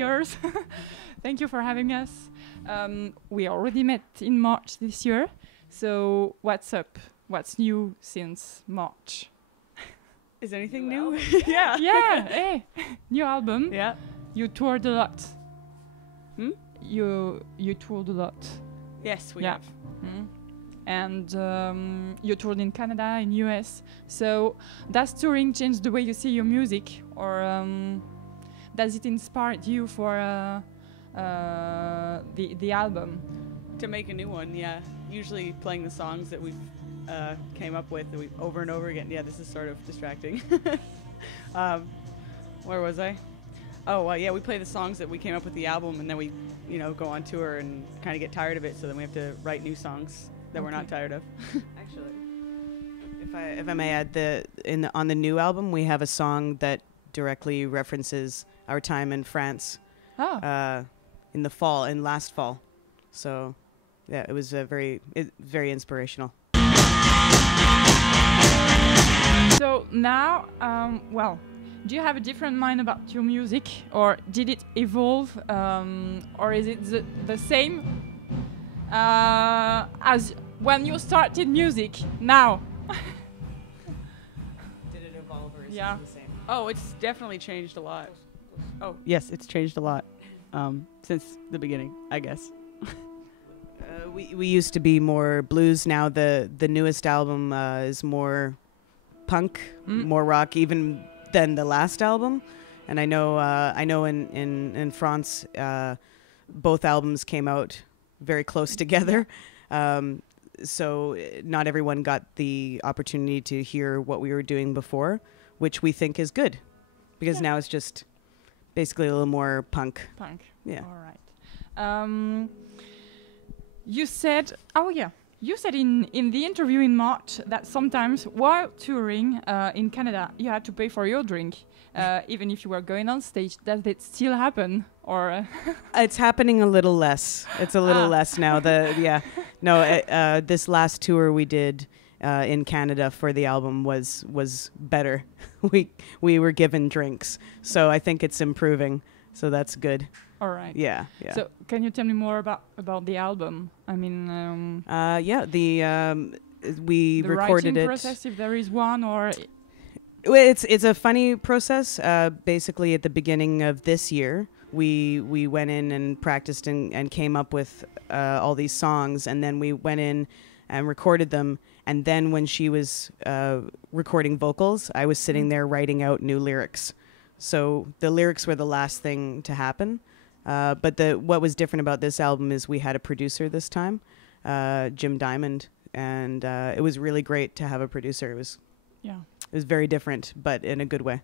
girls. Thank you for having us. We already met in March this year. So what's up? What's new since March? Is anything new? Yeah. Yeah, hey, new album. Yeah. You toured a lot. Hmm? You toured a lot. Yes, we Yeah. have. And you toured in Canada, in US. So does touring change the way you see your music, or does it inspire you for the album? To make a new one, yeah. Usually playing the songs that we've came up with over and over again. Yeah, this is sort of distracting. Where was I? Oh, well, yeah, we play the songs that we came up with the album, and then we, go on tour and kind of get tired of it. So then we have to write new songs that we're not tired of. Actually, if I may add, on the new album, we have a song that directly references our time in France in the fall, last fall. So, yeah, it was very inspirational. So now, do you have a different mind about your music, or did it evolve, or is it the same as when you started music now? Did it evolve, or is Yeah. it the same? Oh, it's definitely changed a lot. Oh, yes, it's changed a lot since the beginning, I guess. We used to be more blues. Now the newest album is more punk, more rock, even than the last album. And I know in France, both albums came out very close together. So not everyone got the opportunity to hear what we were doing before, which we think is good, because now it's just basically a little more punk. Yeah. All right. You said in the interview in March that sometimes while touring in Canada, you had to pay for your drink, even if you were going on stage. Does it still happen, or? It's happening a little less. It's a little less now. This last tour we did in Canada for the album was better. We were given drinks, so I think it's improving. So that's good. All right. Yeah. So can you tell me more about the album? I mean, we the recorded writing it. process, if there is one, or Well, it's a funny process. Basically, at the beginning of this year, we went in and practiced and came up with all these songs, and then we went in and recorded them. And then when she was recording vocals, I was sitting there writing out new lyrics. So the lyrics were the last thing to happen. But what was different about this album is we had a producer this time, Jim Diamond, and it was really great to have a producer. It was very different, but in a good way.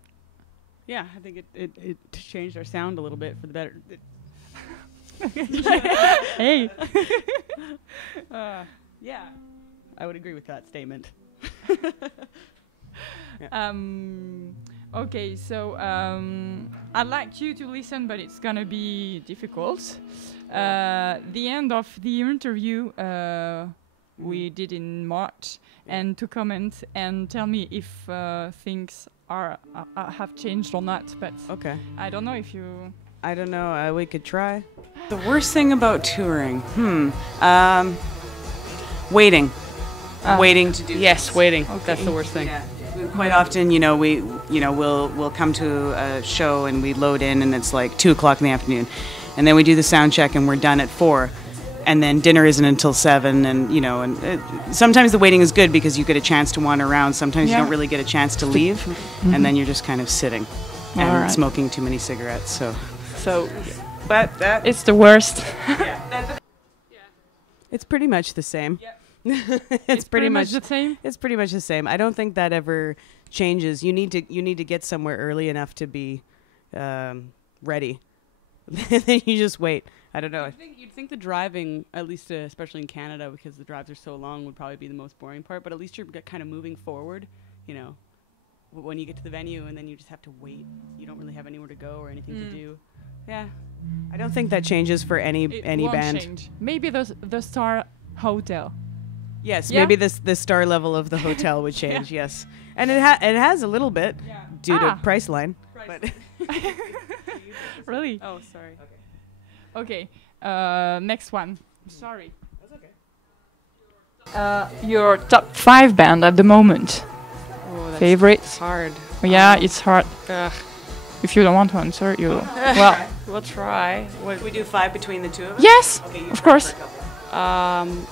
Yeah, I think it changed our sound a little bit for the better. hey. Yeah, I would agree with that statement. Okay, so I'd like you to listen, but it's gonna be difficult. The end of the interview we did in March, and to comment and tell me if things have changed or not. But Okay. I don't know if you. I don't know. We could try. The worst thing about touring, waiting. Waiting to do. Yes, waiting. Okay. That's the worst thing. Yeah. Quite often, we'll come to a show and we load in and it's like 2:00 in the afternoon, and then we do the sound check and we're done at 4, and then dinner isn't until 7, and sometimes the waiting is good because you get a chance to wander around. Sometimes you don't really get a chance to leave, and then you're just kind of sitting and Alright. smoking too many cigarettes. So, but that It's the worst. It's pretty much the same. Yep. It's pretty much the same. It's pretty much the same. I don't think that ever changes. You need to get somewhere early enough to be ready. Then you just wait. I don't know. You'd think the driving, at least especially in Canada, because the drives are so long, would probably be the most boring part. But at least you're kind of moving forward. When you get to the venue and then you just have to wait. You don't really have anywhere to go or anything to do. Yeah. I don't think that changes for any It won't band. change. Maybe the Star Hotel. Yes, Yeah. maybe the star level of the hotel would change. Yes, and it has a little bit due to price line. But Really? Oh, sorry. Okay. Next one. Sorry. That's okay. Your top 5 band at the moment. Oh, that's Favorites? hard. Yeah, it's hard. Ugh. If you don't want to answer, you. Well, We'll try. What? We do 5 between the two of us? yes, Okay, you of try course. for a couple.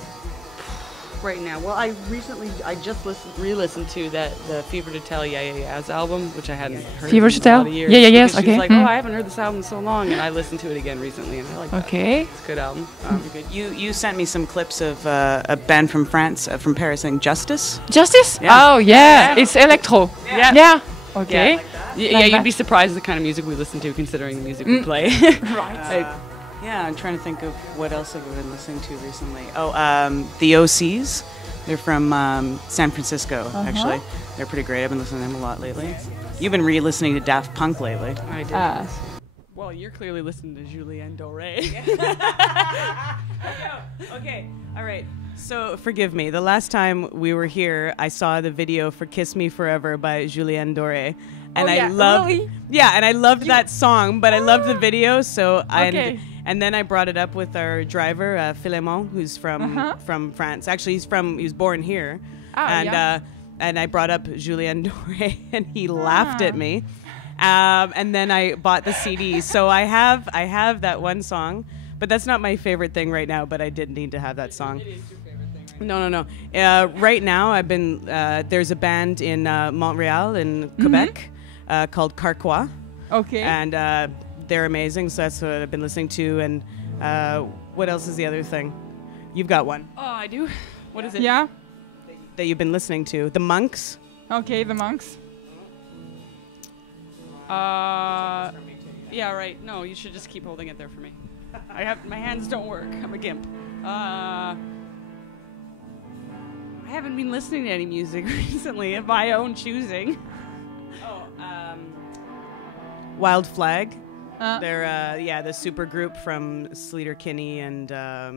Right now, well, I just re-listened to the Fever to Tell Yeah Yeah Yeah's album, which I hadn't heard Fever in to a Tell? lot of years. Yeah, yeah, yes, because she was okay. like, Mm. oh, I haven't heard this album in so long, and I listened to it again recently, and I like that. Okay. It's a good album. Good. You sent me some clips of a band from France, from Paris, saying Justice. Justice? Yeah. Oh, yeah. It's electro. Yeah. Yeah. Okay. Yeah, Like you'd that. be surprised at the kind of music we listen to, considering the music we play. Right. Yeah, I'm trying to think of what else have I been listening to recently. Oh, the OCs. They're from San Francisco, actually. They're pretty great. I've been listening to them a lot lately. You've been re-listening to Daft Punk lately. I did. Ah. Well, you're clearly listening to Julienne Doré. okay, all right. So forgive me. The last time we were here, I saw the video for "Kiss Me Forever" by Julienne Doré, and Oh, I yeah. loved. Really? Yeah, and I loved that song, but I loved the video. So Okay. and then I brought it up with our driver, Philemon, who's from France. Actually, he was born here, and I brought up Julienne Doré, and he laughed at me. And then I bought the CD. So I have that one song, but that's not my favorite thing right now. But I did need to have that song. It is your favorite thing. No. Right now, I've been there's a band in Montreal in Quebec called Carquois. Okay. And they're amazing, so that's what I've been listening to. And what else is the other thing? You've got one Oh, I do? What is it? Yeah. that you've been listening to. The Monks. Okay, the monks. Yeah, right. No, you should just keep holding it there for me. My hands don't work. I'm a gimp. I haven't been listening to any music recently of my own choosing. Wild Flag. Uh, They're the super group from Sleater Kinney and I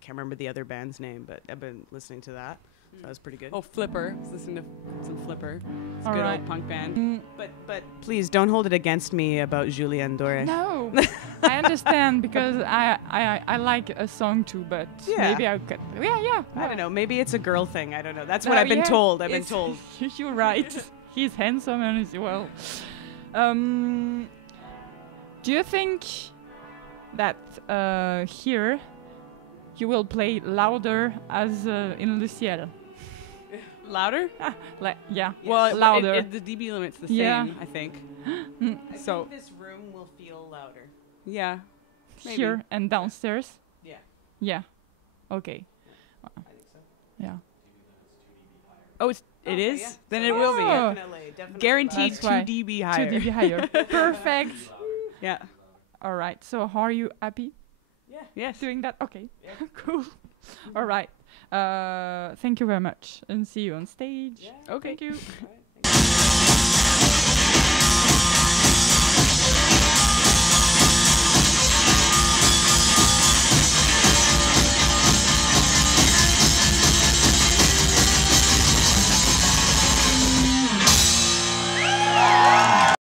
can't remember the other band's name, but I've been listening to that. So that was pretty good. Oh, Flipper. I was listening to some Flipper. It's a All good right. old punk band. mm, But please don't hold it against me about Julienne Doré. no, I understand because I like a song too, but Yeah. maybe I could. Yeah. I don't know. Maybe it's a girl thing. I don't know. That's what No, I've been yeah, told. I've been it's- told. You're right. He's handsome and as well. Do you think that here you will play louder as in Le Ciel? Louder? Yeah. Well, louder. the dB limit's the Yeah. same, I think. Mm, So, this room will feel louder. yeah. Maybe. here and downstairs. Yeah. Yeah. Okay. I think so. Yeah. Oh, it is? yeah. Then it will be. Oh. Definitely. Guaranteed That's 2 why. dB 2 higher. dB higher. Perfect. Yeah. All right. So, are you happy Yes. doing that? Okay. Cool. All right. Thank you very much, and see you on stage. Okay. Thank you. Alright.